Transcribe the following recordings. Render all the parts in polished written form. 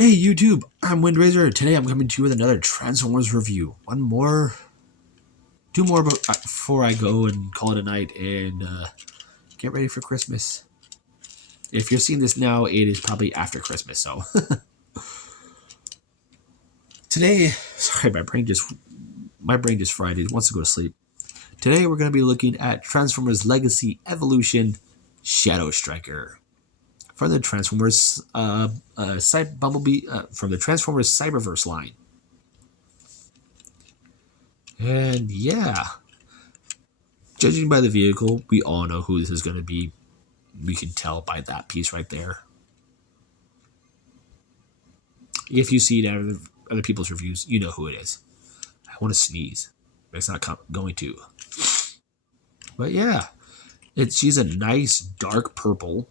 Hey YouTube, I'm Windraiser. Today I'm coming to you with another Transformers review. Two more before I go and call it a night and get ready for Christmas. If you're seeing this now, it is probably after Christmas. So today, sorry, my brain just fried. It wants to go to sleep. Today we're going to be looking at Transformers Legacy Evolution Shadow Striker from the Transformers Bumblebee from the Transformers Cyberverse line. And yeah, judging by the vehicle, we all know who this is going to be. We can tell by that piece right there. If you see it out of other people's reviews, you know who it is. I want to sneeze, but it's not going to. But yeah, she's a nice dark purple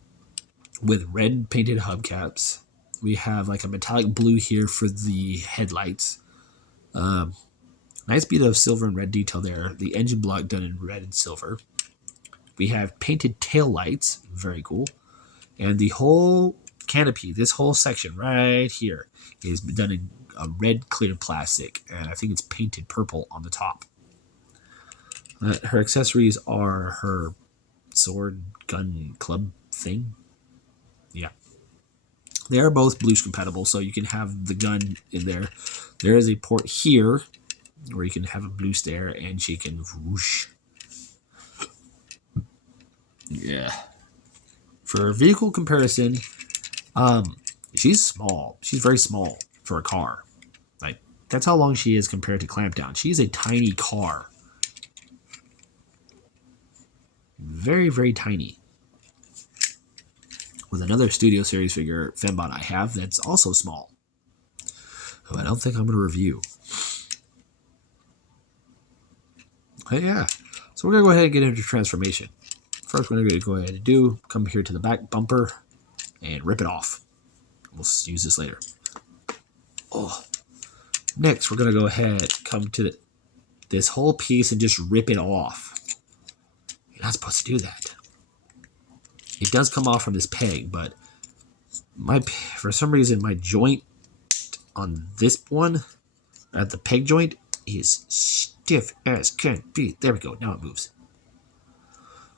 with red painted hubcaps. We have like a metallic blue here for the headlights. Nice bit of silver and red detail there. The engine block done in red and silver. We have painted tail lights, very cool. And the whole canopy, this whole section right here, is done in a red clear plastic. And I think it's painted purple on the top. Her accessories are her sword, gun, club thing. Yeah. They are both Blues compatible, so you can have the gun in there. There is a port here where you can have a Blues there, and she can whoosh. Yeah. For vehicle comparison, she's small. She's very small for a car. Like, that's how long she is compared to Clampdown. She's a tiny car. Very, very tiny. With another Studio Series figure, Fembot, I have that's also small, who I don't think I'm going to review. But yeah, so we're going to go ahead and get into transformation. First, we're going to go ahead and come here to the back bumper and rip it off. We'll use this later. Oh. Next, we're going to go ahead, come to this whole piece and just rip it off. You're not supposed to do that. It does come off from this peg, but for some reason, my joint on this one, at the peg joint, is stiff as can be. There we go. Now it moves.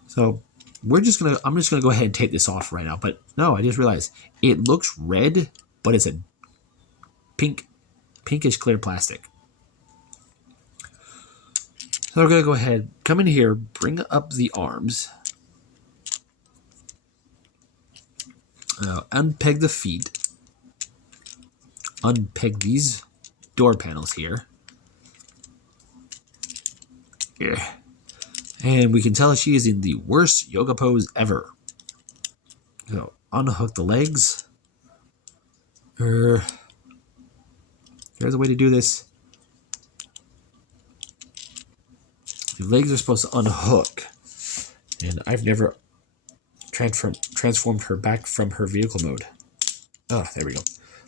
So I'm just gonna go ahead and take this off right now. But no, I just realized it looks red, but it's a pinkish clear plastic. So we're gonna go ahead, come in here, bring up the arms, unpeg the feet, unpeg these door panels here. Yeah. And we can tell she is in the worst yoga pose ever. So unhook the legs. Here's a way to do this. The legs are supposed to unhook. And I've never transformed her back from her vehicle mode. Oh, there we go.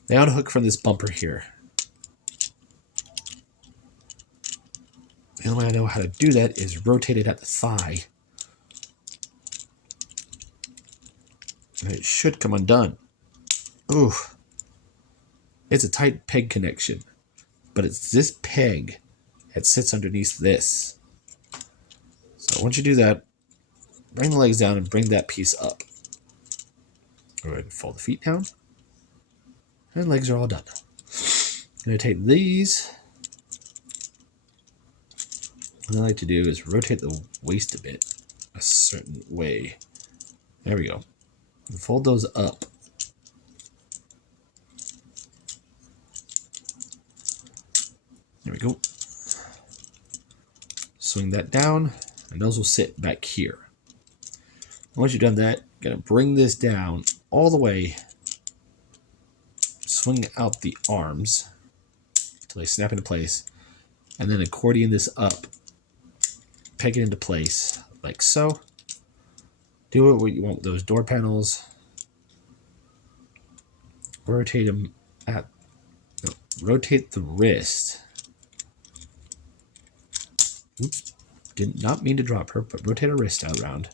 They unhook from this bumper here. The only way I know how to do that is rotate it at the thigh. And it should come undone. Ooh. It's a tight peg connection. But it's this peg that sits underneath this. So once you do that, bring the legs down and bring that piece up. Go ahead and fold the feet down. And legs are all done. I'm going to take these. What I like to do is rotate the waist a bit a certain way. There we go. And fold those up. There we go. Swing that down, and those will sit back here. Once you've done that, you're going to bring this down all the way. Swing out the arms until they snap into place, and then accordion this up. Peg it into place like so. Do it where you want those door panels. Rotate them rotate the wrist. Oops, did not mean to drop her, but rotate her wrist around.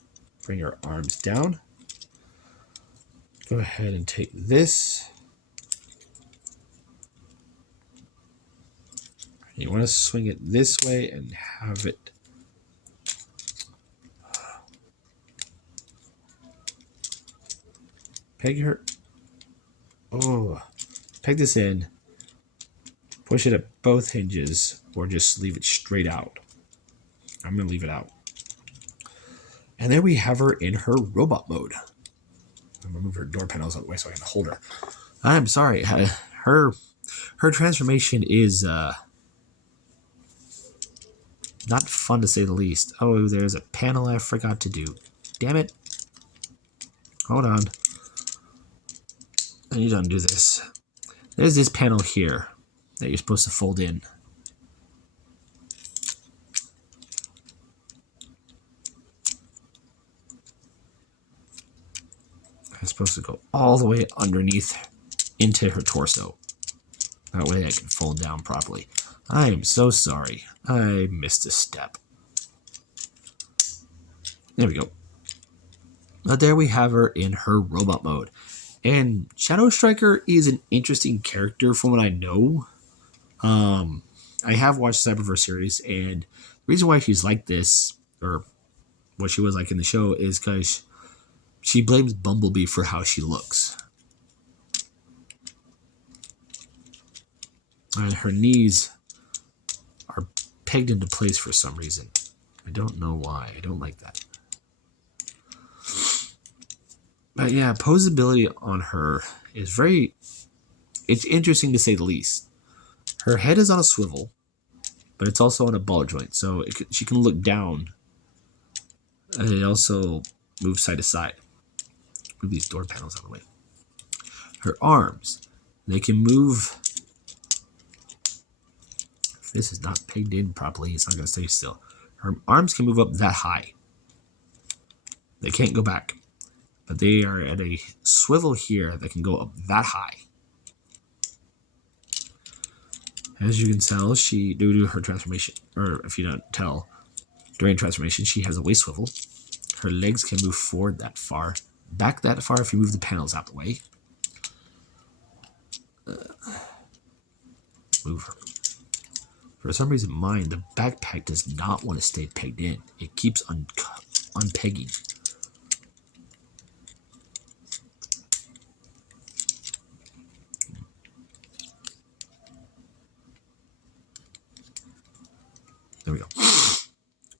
Bring her arms down. Go ahead and take this. You want to swing it this way and have it. Peg her. Oh, peg this in. Push it at both hinges, or just leave it straight out. I'm going to leave it out. And there we have her in her robot mode. I'm going to move her door panels out of the way so I can hold her. I'm sorry. Her transformation is not fun to say the least. Oh, there's a panel I forgot to do. Damn it. Hold on. I need to undo this. There's this panel here that you're supposed to fold in. It's supposed to go all the way underneath into her torso. That way I can fold down properly. I am so sorry. I missed a step. There we go. But there we have her in her robot mode. And Shadow Striker is an interesting character from what I know. I have watched the Cyberverse series, and the reason why she's like this, or what she was like in the show, is because she blames Bumblebee for how she looks. And her knees are pegged into place for some reason. I don't know why. I don't like that. But yeah, posability on her is it's interesting to say the least. Her head is on a swivel, but it's also on a ball joint, so she can look down. And it also moves side to side. Move these door panels out of the way. Her arms, they can move. If this is not pegged in properly, it's not going to stay still. Her arms can move up that high. They can't go back. But they are at a swivel here that can go up that high. As you can tell, due to her transformation, or if you don't tell, during transformation, she has a waist swivel. Her legs can move forward that far, back that far if you move the panels out the way. Move her. For some reason, the backpack does not want to stay pegged in. It keeps unpegging. There we go.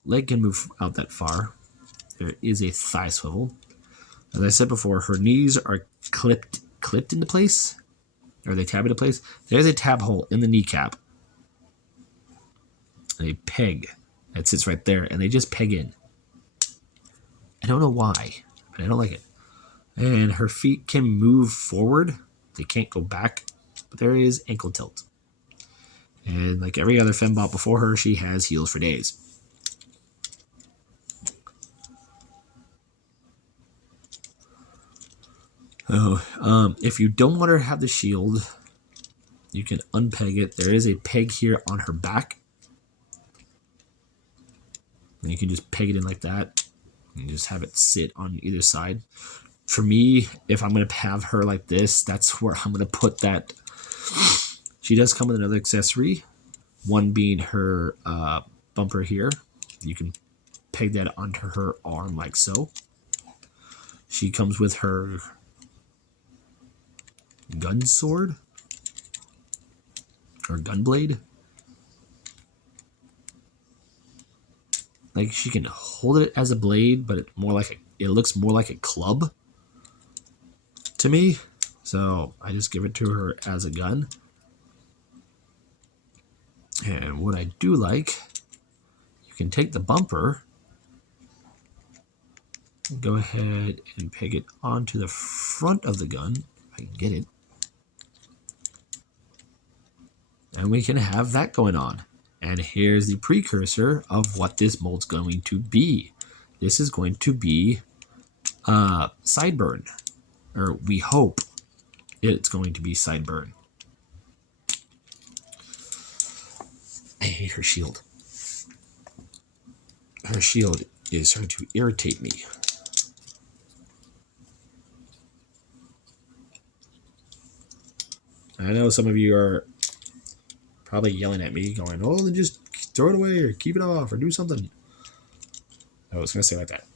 Leg can move out that far. There is a thigh swivel. As I said before, her knees are clipped into place. Or they tab into place. There's a tab hole in the kneecap. And a peg that sits right there. And they just peg in. I don't know why, but I don't like it. And her feet can move forward. They can't go back. But there is ankle tilt. And like every other fembot before her, she has heels for days. If you don't want her to have the shield, you can unpeg it. There is a peg here on her back. And you can just peg it in like that. And just have it sit on either side. For me, if I'm going to have her like this, that's where I'm going to put that. She does come with another accessory. One being her bumper here. You can peg that onto her arm like so. She comes with her gun sword or gun blade. Like she can hold it as a blade, but it looks more like a club to me. So I just give it to her as a gun. And what I do like, you can take the bumper, go ahead and peg it onto the front of the gun, if I can get it. And we can have that going on. And here's the precursor of what this mold's going to be. This is going to be Sideburn. Or we hope it's going to be Sideburn. I hate her shield. Her shield is starting to irritate me. I know some of you are Probably yelling at me, going, "Oh, then just throw it away or keep it off or do something." I was gonna say like that.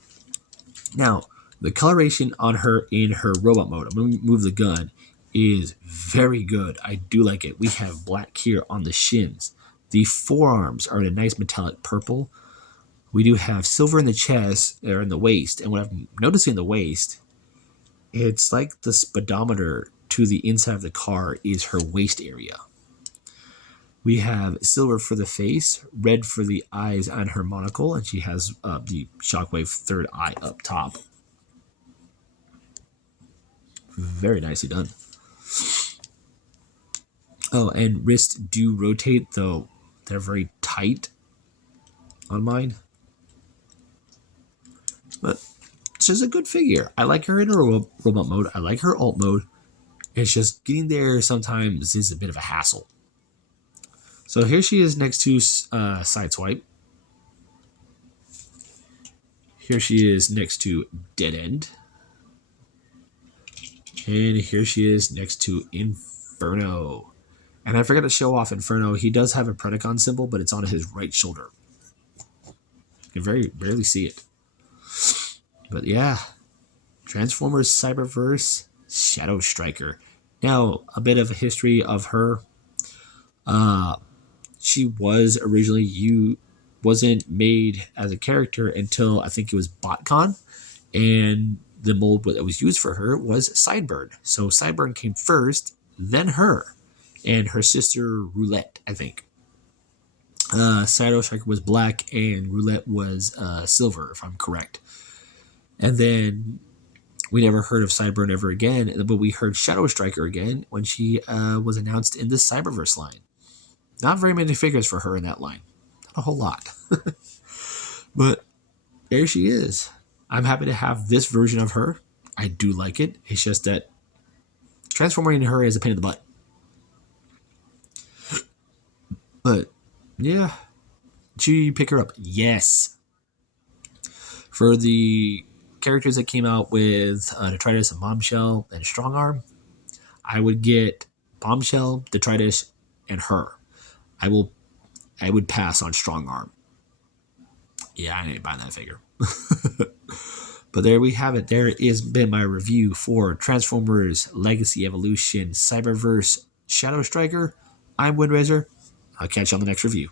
Now, the coloration on her in her robot mode, I'm gonna move the gun, is very good. I do like it. We have black here on the shins. The forearms are in a nice metallic purple. We do have silver in the chest or in the waist, and what I'm noticing in the waist, it's like the speedometer to the inside of the car is her waist area. We have silver for the face, red for the eyes on her monocle, and she has the Shockwave third eye up top. Very nicely done. Oh, and wrists do rotate, though they're very tight on mine. But she's a good figure. I like her in her robot mode. I like her alt mode. It's just getting there sometimes is a bit of a hassle. So here she is next to Sideswipe. Here she is next to Dead End. And here she is next to Inferno. And I forgot to show off Inferno. He does have a Predacon symbol, but it's on his right shoulder. You can very barely see it. But yeah, Transformers Cyberverse Shadow Striker. Now, a bit of a history of her. She was originally wasn't made as a character until I think it was BotCon, and the mold that was used for her was Sideburn. So Sideburn came first, then her, and her sister Roulette, I think. Shadow Striker was black, and Roulette was silver, if I'm correct. And then we never heard of Sideburn ever again, but we heard Shadow Striker again when she was announced in the Cyberverse line. Not very many figures for her in that line. Not a whole lot. But there she is. I'm happy to have this version of her. I do like it. It's just that transforming her is a pain in the butt. But, yeah. Should you pick her up? Yes. For the characters that came out with Detritus and Bombshell and Strongarm, I would get Bombshell, Detritus, and her. I would pass on Strongarm. Yeah, I ain't buying that figure. But there we have it. There has been my review for Transformers Legacy Evolution Cyberverse Shadow Striker. I'm Windraiser. I'll catch you on the next review.